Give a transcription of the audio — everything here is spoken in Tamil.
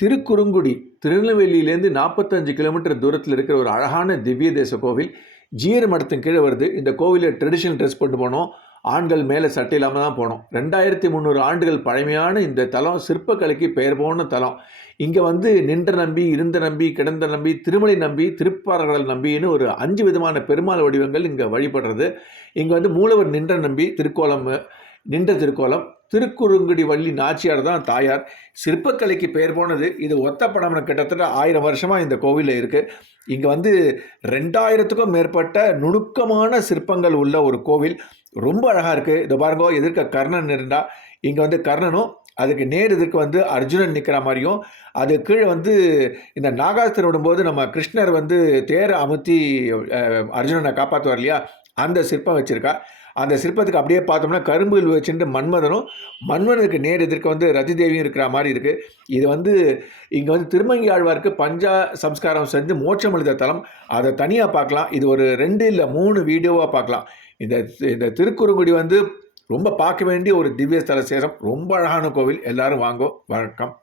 திருக்குறுங்குடி திருநெல்வேலியிலேருந்து 45 கிலோமீட்டர் தூரத்தில் இருக்கிற ஒரு அழகான திவ்ய தேச கோவில். ஜீயர் மடத்தின் கீழே வருது. இந்த கோவிலில் ட்ரெடிஷ்னல் ட்ரெஸ் போட்டு போனோம். ஆண்கள் மேலே சட்டை இல்லாமல் தான் போனோம். 2300 ஆண்டுகள் பழமையான இந்த தலம் சிற்பக்கலைக்கு பெயர் போன தலம். இங்கே வந்து நின்ற நம்பி, இருந்த நம்பி, கிடந்த நம்பி, திருமலை நம்பி, திருப்பார்கடல் நம்பின்னு ஒரு 5 விதமான பெருமாள் வடிவங்கள் இங்கே வழிபடுறது. இங்கே வந்து மூலவர் நின்ற நம்பி திருக்கோலம், நின்ற திருக்கோலம், திருக்குறுங்குடி வள்ளி நாச்சியார் தான் தாயார். சிற்பக்கலைக்கு பெயர் போனது. இது ஒத்த படம்னு கிட்டத்தட்ட 1000 வருஷமாக இந்த கோவிலில் இருக்குது. இங்கே வந்து 2000க்கும் மேற்பட்ட நுணுக்கமான சிற்பங்கள் உள்ள ஒரு கோவில். ரொம்ப அழகாக இருக்குது. இதை பாருங்க, எதிர்க்க கர்ணன் இருந்தால் இங்கே வந்து கர்ணனும், அதுக்கு நேர் எதிர்க்கு வந்து அர்ஜுனன் நிற்கிற மாதிரியும், அது கீழே வந்து இந்த நாகாஸ்திரம் விடும்போது நம்ம கிருஷ்ணர் வந்து தேரை அமுத்தி அர்ஜுனனை காப்பாற்றுவார் இல்லையா, அந்த சிற்பம் வச்சுருக்கா. அந்த சிற்பத்துக்கு அப்படியே பார்த்தோம்னா கரும்புகள் வச்சுட்டு மன்மதனுக்கு நேர் எதிர்க்க வந்து ரதிதேவியும் இருக்கிற மாதிரி இருக்குது. இது வந்து இங்கே வந்து திருமங்கி ஆழ்வாருக்கு பஞ்சா சம்ஸ்காரம் செஞ்சு மோட்சம் அளித்த தலம். அதை தனியாக பார்க்கலாம். இது ஒரு 2 இல்லை 3 வீடியோவாக பார்க்கலாம். இந்த திருக்குறுங்குடி வந்து ரொம்ப பார்க்க வேண்டிய ஒரு திவ்ய ஸ்தல சேரம். ரொம்ப அழகான கோவில். எல்லாரும் வாங்கோ. வணக்கம்.